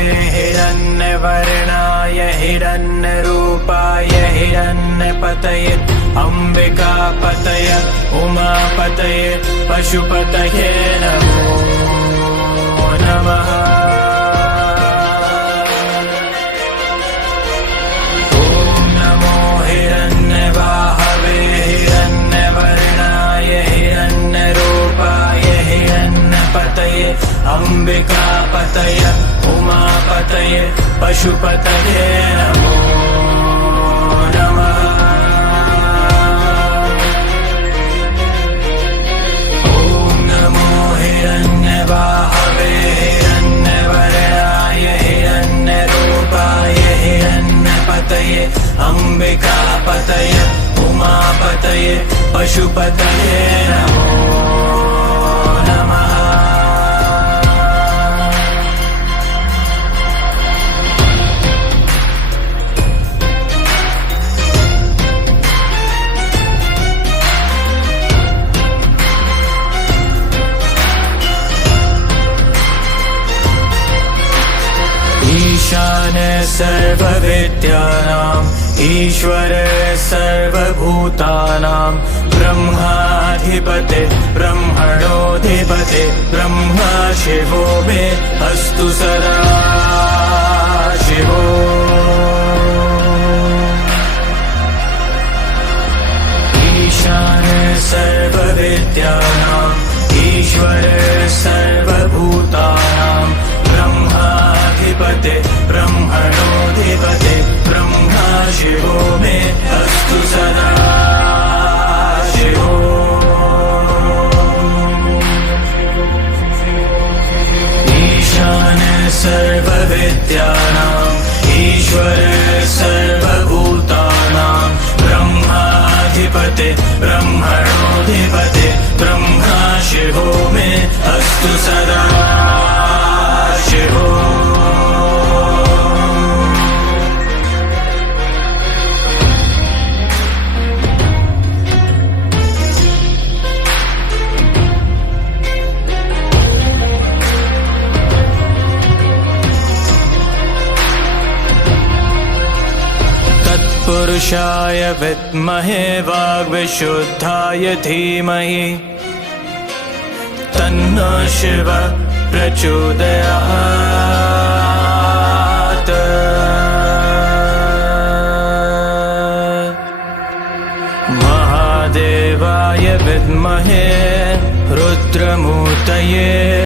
महाभावे हिरण्यवर्णाय हिरण्यरूपाय हिरण्यपतये अम्बिकापतये उमापतये पशुपतये नमो नमः। ॐ नमो हिरण्यवाहवे हिरण्यवर्णाय हिरण्यरूपाय हिरण्यपतये अम्बिकापतये उमापतये पशुपतये नमो नमः। ॐ नमो हिरण्यवाहवे हिरण्यवर्णाय हिरण्यरूपाय हिरण्यपतये अम्बिकापतये उमापतये पशुपतये नमो नमः। ईशाने सर्वविद्यानां ईश्वरे सर्वभूतानां ब्रह्माधिपते ब्रह्मणोऽधिपते ब्रह्मा शिवो मे अस्तु सदा शिवो। ईशाने सर्वविद्यानां ईश्वरे सर्वभूतानां ब्रह्माधिपते ब्रह्मणोऽधिपते ब्रह्मा शिवो मे अस्तु सदा शिवो। ईशाने सर्वविद्यानां ईश्वरे सर्वभूतानां ब्रह्माधिपते ब्रह्मणोऽधिपते ब्रह्मा शिवो मे अस्तु सदा शिवो। तत्पुरुषाय विद्महे वाग्विशुद्धाय धीमहि तन्नो शिवः प्रचोदयात्। महादेवाय विद्महे रुद्रमूर्तये